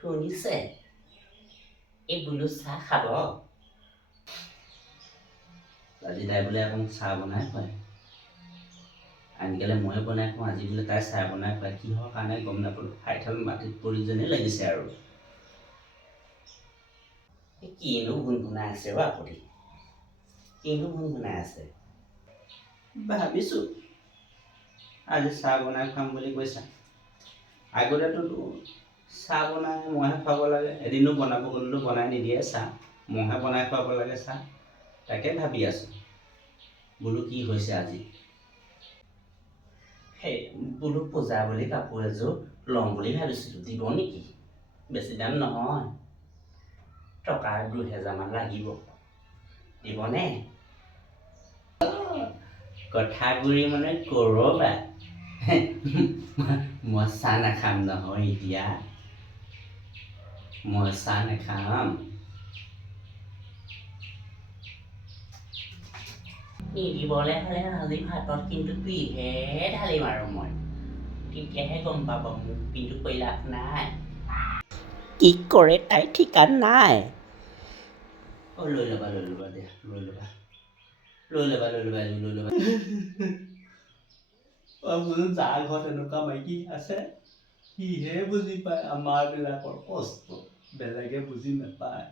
শুনিছে এই বোলো চাহ খাব আজি তাই বোলে আকৌ চাহ বনাই খুৱায় আনকালে ময়ে বনাই খুৱাওঁ আজি বোলে তাই চাহ বনাই খুৱায় কিহৰ কাৰণে গম নাপালোঁ ঠাইঠাল মাটিত পৰি যেনেই লাগিছে আৰু কিনো গুণগুণাই আছে আপুনি কিনো গুণগুণাই আছে ভাবিছোঁ আজি চাহ বনাই খুৱাম বুলি কৈছা আগতেতো চাহ বনাই মইহে খুৱাব লাগে এদিনো বনাব গ'লেও বনাই নিদিয়ে চাহ মইহে বনাই খুৱাব লাগে চাহ তাকে ভাবি আছোঁ বোলো কি হৈছে আজি সেই বোলো পূজা বুলি কাপোৰ এযোৰ ল'ম বুলি ভাবিছিলোঁ দিব নেকি বেছি দাম নহয় টকা 2000 মান লাগিব দিবনে কথাগুৰি মানে কৰবা মই চাহ নাখাম নহয় এতিয়া মই চাহ নাখাম নিদিবলৈ হ'লে আজি ভাতত কিন্তু পিহে ঢালিম আৰু মই তেতিয়াহে গম পাব মোক কিন্তু কৈ লাভ নাই কি কৰে তাই ঠিকান নাই লৈ ল'বা দিয়া লৈ ল'বা বোলো যাৰ ঘৰত এনেকুৱা মাইকী আছে সিহে বুজি পায় আমাৰ বিলাকৰ কষ্ট বেলেগে বুজি নাপায়